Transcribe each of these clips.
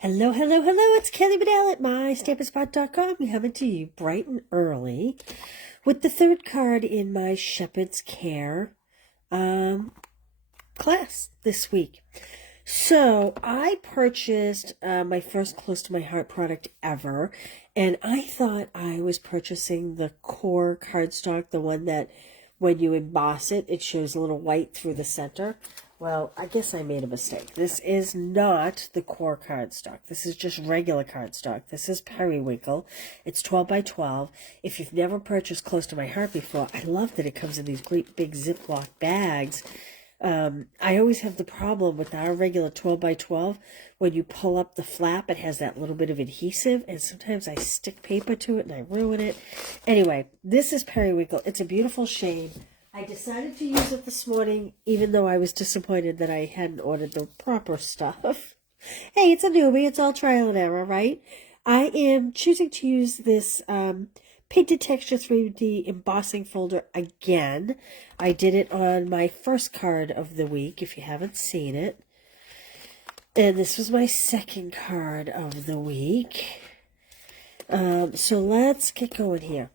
Hello, hello, hello. It's Kelly Bedell at mystampinspot.com. Coming to you bright and early with the third card in my Shepherd's Care class this week. So I purchased my first Close to My Heart product ever, and I thought I was purchasing the core cardstock, the one that when you emboss it, it shows a little white through the center. Well, I guess I made a mistake. This is not the core cardstock. This is just regular cardstock. This is periwinkle. It's 12 by 12. If you've never purchased Close to My Heart before, I love that it comes in these great big Ziploc bags. I always have the problem with our regular 12 by 12. When you pull up the flap, it has that little bit of adhesive, and sometimes I stick paper to it and I ruin it. Anyway, this is periwinkle. It's a beautiful shade. I decided to use it this morning, even though I was disappointed that I hadn't ordered the proper stuff. Hey, it's a newbie. It's all trial and error, right? I am choosing to use this Painted Texture 3D embossing folder again. I did it on my first card of the week, if you haven't seen it. And this was my second card of the week. So let's get going here.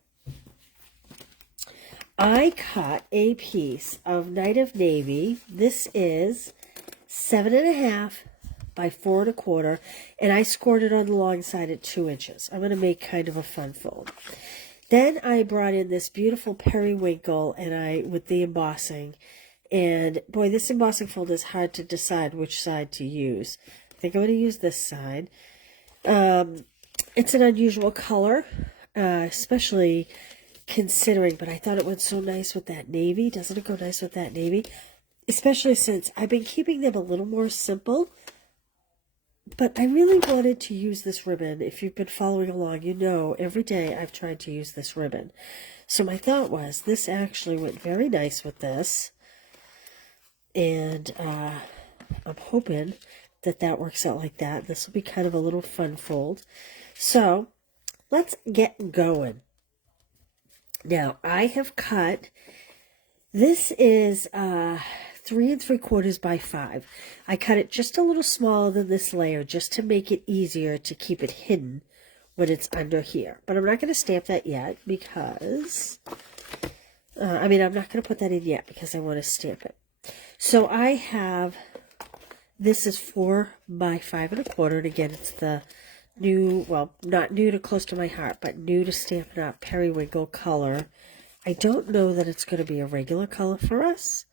I cut a piece of Night of Navy. This is 7.5 by 4 1/4, and I scored it on the long side at 2 inches. I'm going to make kind of a fun fold. Then I brought in this beautiful periwinkle and with the embossing, and boy, this embossing fold is hard to decide which side to use. I think I'm going to use this side. It's an unusual color, especially considering, but I thought it went so nice with that navy. Doesn't it go nice with that navy? Especially since I've been keeping them a little more simple, but I really wanted to use this ribbon. If you've been following along, you know every day I've tried to use this ribbon. So my thought was this actually went very nice with this, and I'm hoping that that works out like that. This will be kind of a little fun fold. So let's get going. Now, I have cut, this is 3 3/4 by 5. I cut it just a little smaller than this layer just to make it easier to keep it hidden when it's under here. But I'm not going to stamp that yet because, I'm not going to put that in yet because I want to stamp it. So I have, this is 4 by 5 1/4, and again, it's the new, well, not new to Close to My Heart, but new to Stampin' Up! Periwinkle color. I don't know that it's going to be a regular color for us,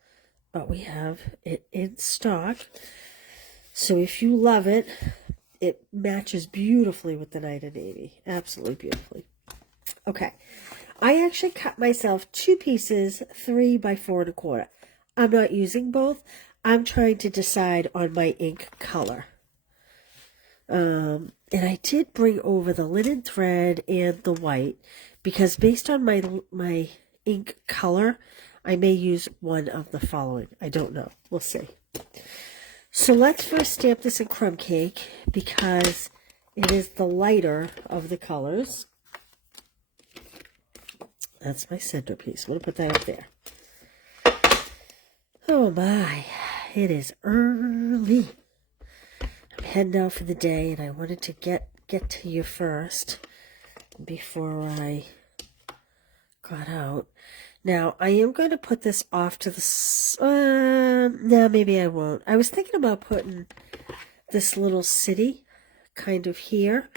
but we have it in stock. So if you love it, it matches beautifully with the Night of Navy. Absolutely beautifully. Okay. I actually cut myself 2 pieces, 3 by 4 1/4. I'm not using both. I'm trying to decide on my ink color. And I did bring over the linen thread and the white because based on my ink color, I may use one of the following. I don't know. We'll see. So let's first stamp this in Crumb Cake because it is the lighter of the colors. That's my centerpiece. I'm going to put that up there. Oh my, it is early. Heading out for the day, and I wanted to get to you first before I got out. Now, I am going to put this off to the, no, maybe I won't. I was thinking about putting this little city kind of here.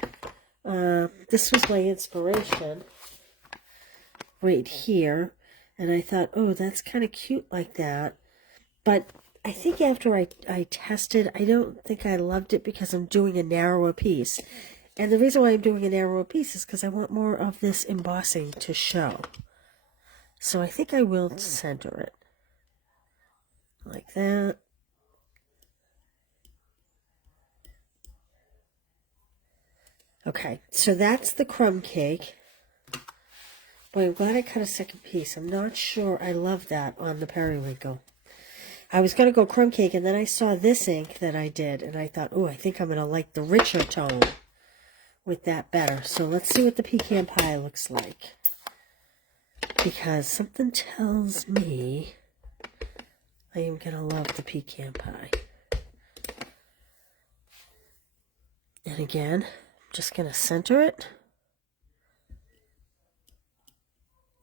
This was my inspiration right here, and I thought, oh, that's kind of cute like that. But I think after I tested, I don't think I loved it because I'm doing a narrower piece. And the reason why I'm doing a narrower piece is because I want more of this embossing to show. So I think I will center it. Like that. Okay, so that's the crumb cake. Boy, I'm glad I cut a second piece. I'm not sure I love that on the periwinkle. I was going to go crumb cake, and then I saw this ink that I did, and I thought, oh, I think I'm going to like the richer tone with that better. So let's see what the pecan pie looks like. Because something tells me I am going to love the pecan pie. And again, I'm just going to center it.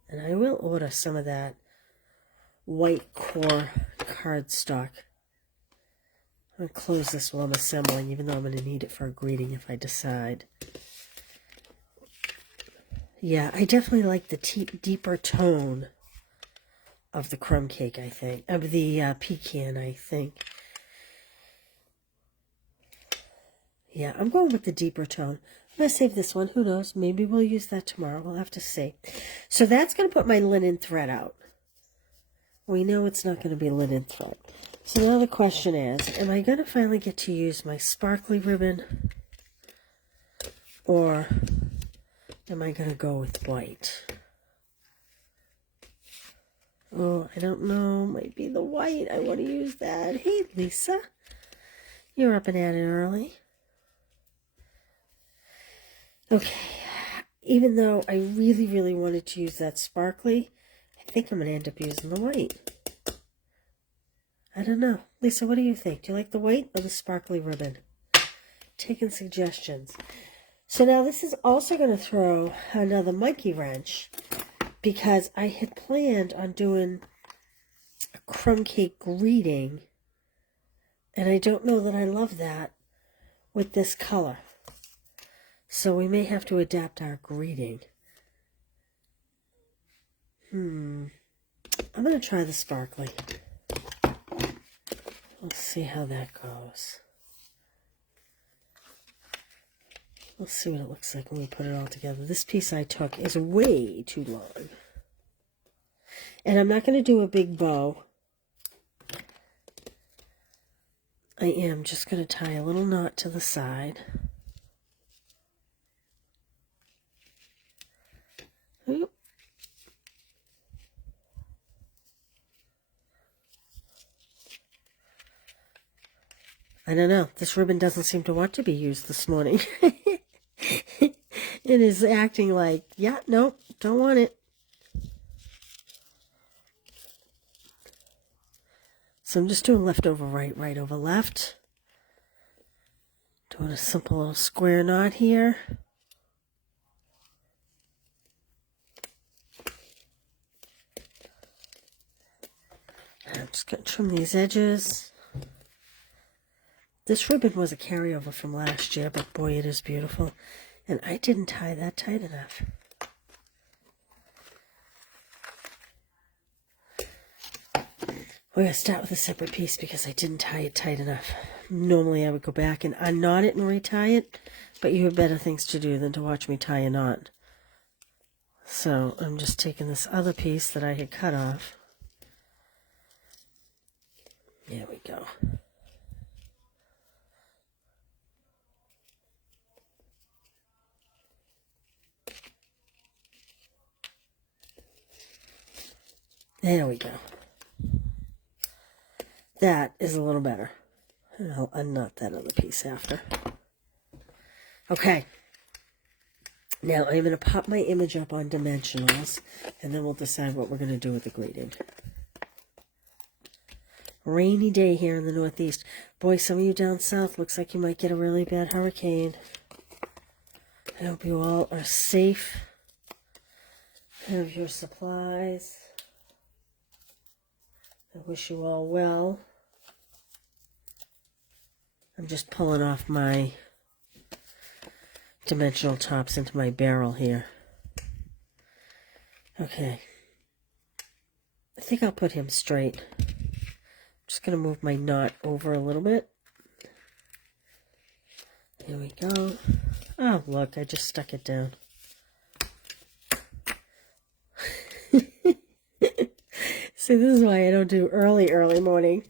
And I will order some of that white core cardstock. I'm going to close this while I'm assembling, even though I'm going to need it for a greeting if I decide. Yeah, I definitely like the deeper tone of the crumb cake, I think. Of the pecan, I think. Yeah, I'm going with the deeper tone. I'm going to save this one. Who knows? Maybe we'll use that tomorrow. We'll have to see. So that's going to put my linen thread out. We know it's not going to be linen thread. So now the question is, am I going to finally get to use my sparkly ribbon? Or am I going to go with white? Oh, I don't know. Might be the white. I want to use that. Hey, Lisa. You're up and at it early. Okay. Even though I really, really wanted to use that sparkly, I think I'm going to end up using the white. I don't know. Lisa, what do you think? Do you like the white or the sparkly ribbon? Taking suggestions. So now this is also going to throw another monkey wrench, because I had planned on doing a crumb cake greeting, and I don't know that I love that with this color. So we may have to adapt our greeting. I'm going to try the sparkly. Let's see how that goes. Let's see what it looks like when we put it all together. This piece I took is way too long. And I'm not going to do a big bow. I am just going to tie a little knot to the side. Oop. I don't know. This ribbon doesn't seem to want to be used this morning. It is acting like, yeah, nope, don't want it. So I'm just doing left over right, right over left. Doing a simple little square knot here. I'm just going to trim these edges. This ribbon was a carryover from last year, but boy, it is beautiful. And I didn't tie that tight enough. We're going to start with a separate piece because I didn't tie it tight enough. Normally I would go back and unknot it and retie it, but you have better things to do than to watch me tie a knot. So I'm just taking this other piece that I had cut off. There we go. There we go. That is a little better. And I'll unknot that other piece after. Okay. Now I'm going to pop my image up on dimensionals, and then we'll decide what we're going to do with the greeting. Rainy day here in the Northeast. Boy, some of you down south, looks like you might get a really bad hurricane. I hope you all are safe. Have your supplies. I wish you all well. I'm just pulling off my dimensional tops into my barrel here. Okay. I think I'll put him straight. I'm just going to move my knot over a little bit. There we go. Oh, look, I just stuck it down. See, this is why I don't do early morning.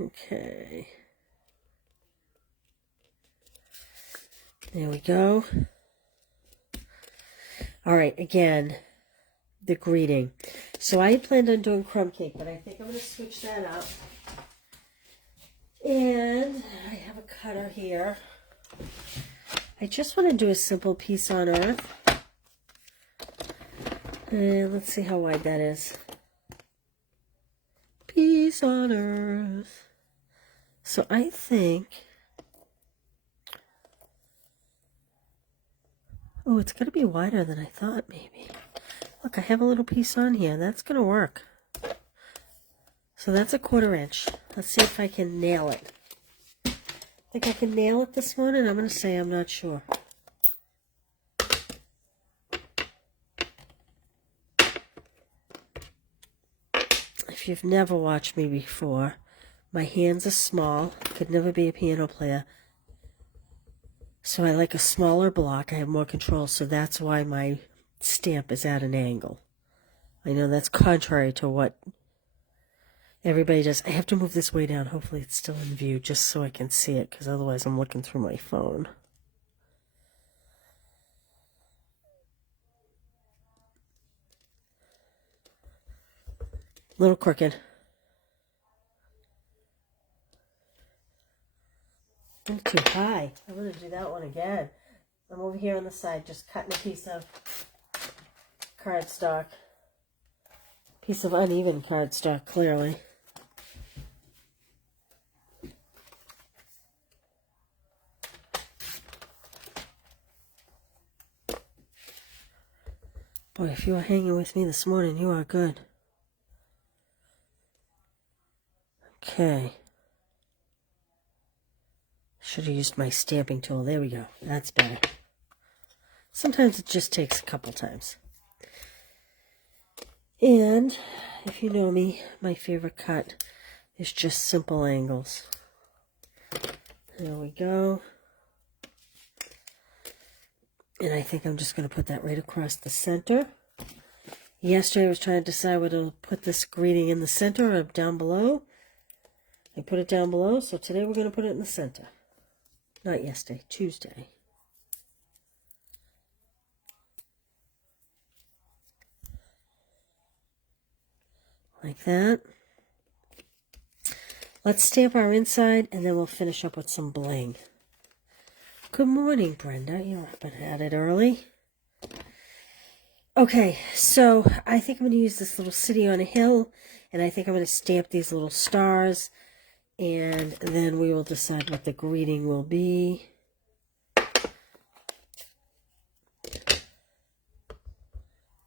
Okay. There we go. All right, again, the greeting. So I had planned on doing crumb cake, but I think I'm going to switch that up. And I have a cutter here. I just want to do a simple piece on earth. And let's see how wide that is. Peace on earth. So I think Oh, it's going to be wider than I thought, maybe. Look, I have a little piece on here. That's going to work. So that's a 1/4 inch. Let's see if I can nail it. Think I can nail it this morning? I'm going to say I'm not sure. If you've never watched me before, my hands are small. Could never be a piano player. So I like a smaller block. I have more control, so that's why my stamp is at an angle. I know that's contrary to what everybody does. I have to move this way down. Hopefully it's still in view just so I can see it, because otherwise I'm looking through my phone. A little crooked. A little too high. I'm going to do that one again. I'm over here on the side just cutting a piece of cardstock. Piece of uneven cardstock, clearly. Boy, if you were hanging with me this morning, you are good. Okay. Should have used my stamping tool. There we go. That's better. Sometimes it just takes a couple times. And if you know me, my favorite cut is just simple angles. There we go. And I think I'm just going to put that right across the center. Yesterday I was trying to decide whether to put this greeting in the center or down below. I put it down below, so today we're going to put it in the center. Not yesterday, Tuesday. Like that. Let's stamp our inside, and then we'll finish up with some bling. Good morning, Brenda. You're up and at it early. Okay, so I think I'm going to use this little city on a hill, and I think I'm going to stamp these little stars, and then we will decide what the greeting will be.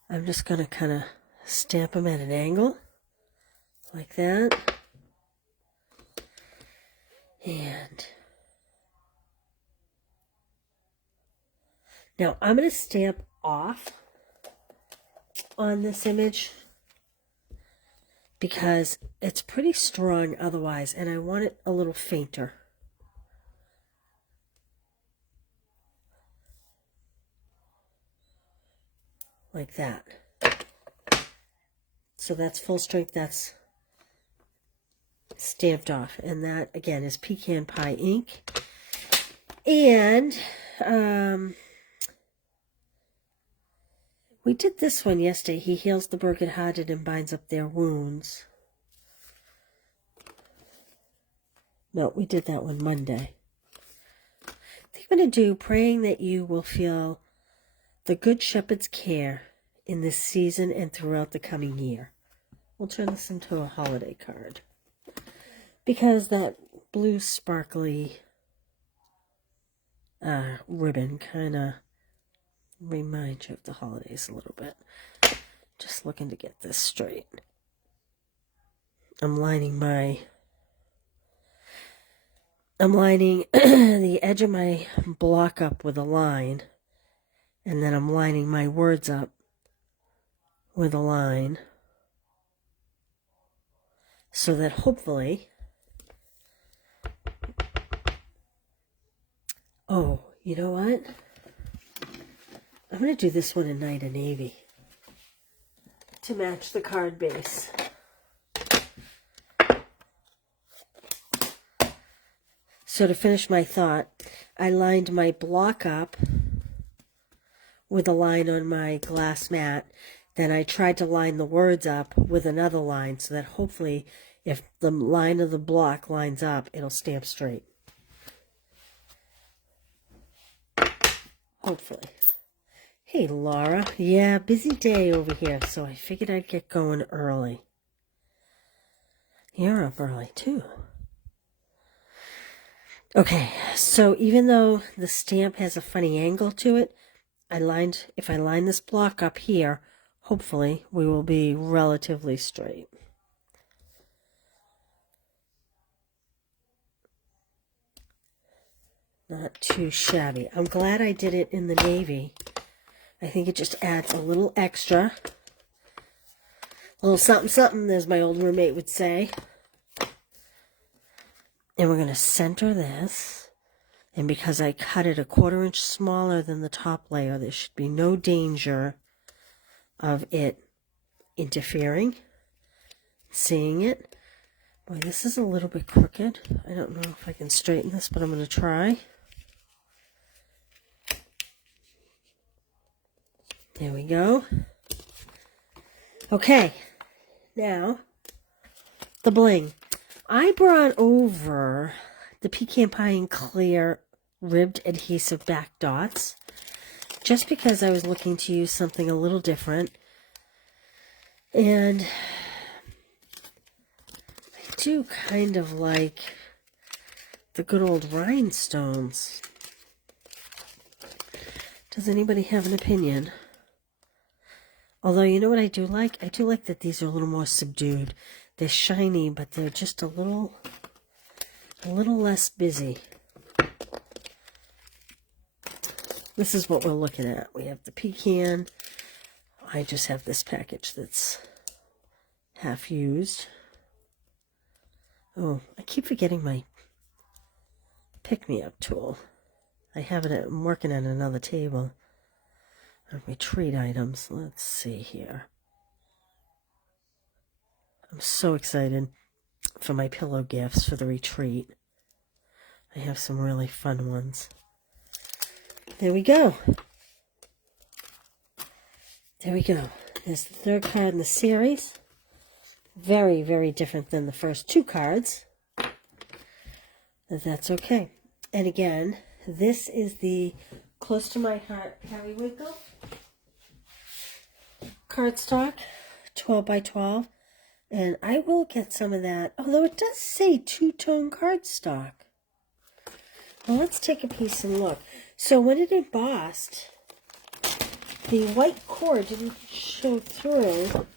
I'm just going to kind of stamp them at an angle, like that. And now I'm going to stamp off on this image because it's pretty strong otherwise, and I want it a little fainter. Like that. So that's full strength, that's stamped off. And that, again, is Pecan Pie ink. And we did this one yesterday. He heals the broken-hearted and binds up their wounds. No, we did that one Monday. I think I'm going to do praying that you will feel the Good Shepherd's care in this season and throughout the coming year. We'll turn this into a holiday card. Because that blue sparkly ribbon kind of reminds you of the holidays a little bit. Just looking to get this straight. I'm lining the edge of my block up with a line. And then I'm lining my words up with a line so that hopefully, oh, you know what? I'm going to do this one in Night of Navy to match the card base. So to finish my thought, I lined my block up with a line on my glass mat. Then I tried to line the words up with another line so that hopefully if the line of the block lines up, it'll stamp straight. Hopefully. Hey, Laura. Yeah, busy day over here, so I figured I'd get going early. You're up early, too. Okay, so even though the stamp has a funny angle to it, if I line this block up here, hopefully we will be relatively straight. Not too shabby. I'm glad I did it in the navy. I think it just adds a little extra. A little something, something, as my old roommate would say. And we're going to center this. And because I cut it a 1/4 inch smaller than the top layer, there should be no danger of it interfering. Seeing it. Boy, this is a little bit crooked. I don't know if I can straighten this, but I'm going to try. There we go. Okay, now the bling. I brought over the Pecan Pie and Clear ribbed adhesive back dots just because I was looking to use something a little different. And I do kind of like the good old rhinestones. Does anybody have an opinion? Although, you know what I do like? I do like that these are a little more subdued. They're shiny, but they're just a little less busy. This is what we're looking at. We have the pecan. I just have this package that's half used. Oh, I keep forgetting my pick-me-up tool. I have it. I'm working on another table. Retreat items. Let's see here. I'm so excited for my pillow gifts for the retreat. I have some really fun ones. There we go. There we go. There's the third card in the series. Very, very different than the first 2 cards. But that's okay. And again, this is the Close to My Heart Periwinkle cardstock, 12 by 12. And I will get some of that, although it does say 2-tone cardstock. Well, let's take a piece and look. So when it embossed, the white core didn't show through.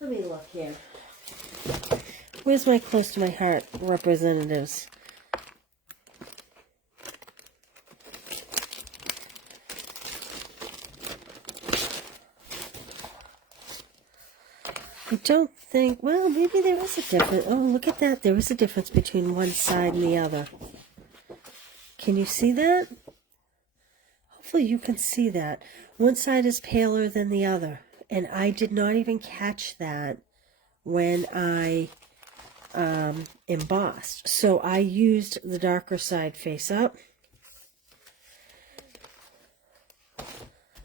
Let me look here. Where's my Close to My Heart representatives? I don't think, well, maybe there was a difference. Oh, look at that. There was a difference between one side and the other. Can you see that? Hopefully you can see that. One side is paler than the other. And I did not even catch that when I embossed. So I used the darker side face up.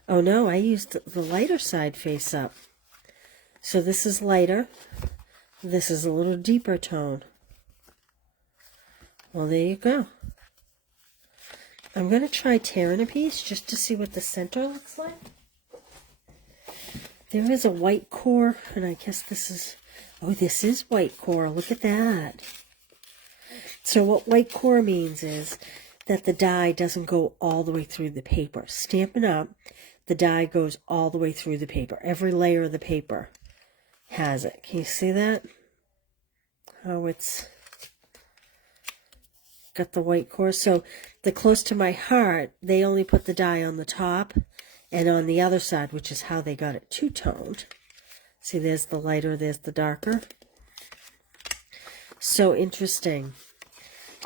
Oh no, I used the lighter side face up. So this is lighter. This is a little deeper tone. Well, there you go. I'm going to try tearing a piece just to see what the center looks like. There is a white core, and I guess this is, oh, this is white core. Look at that. So what white core means is that the die doesn't go all the way through the paper. Stampin' Up, the die goes all the way through the paper. Every layer of the paper has it. Can you see that? How it's got the white core. So the Close to My Heart, they only put the die on the top and on the other side, which is how they got it two-toned. See, there's the lighter, there's the darker. So interesting.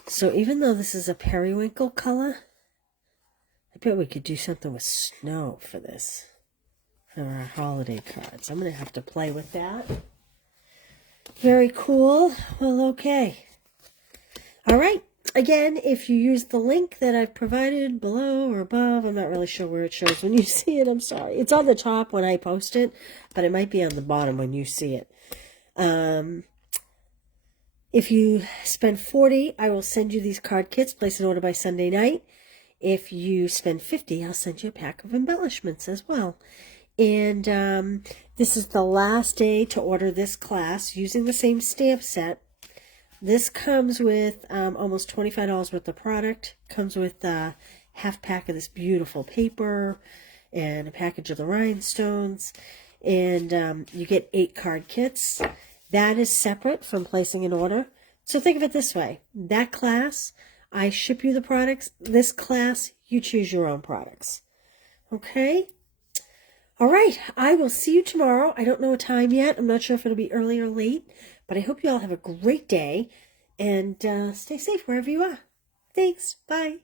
So even though this is a periwinkle color, I bet we could do something with snow for this, for our holiday cards. I'm going to have to play with that. Very cool. Well, okay. All right. Again, if you use the link that I've provided below or above, I'm not really sure where it shows when you see it. I'm sorry. It's on the top when I post it, but it might be on the bottom when you see it. If you spend $40, I will send you these card kits. Place an order by Sunday night. If you spend $50, I'll send you a pack of embellishments as well. And this is the last day to order this class using the same stamp set. This comes with almost $25 worth of product. Comes with a half pack of this beautiful paper and a package of the rhinestones. And you get 8 card kits. That is separate from placing an order. So think of it this way. That class, I ship you the products. This class, you choose your own products. Okay? All right. I will see you tomorrow. I don't know a time yet. I'm not sure if it'll be early or late. But I hope you all have a great day. And stay safe wherever you are. Thanks. Bye.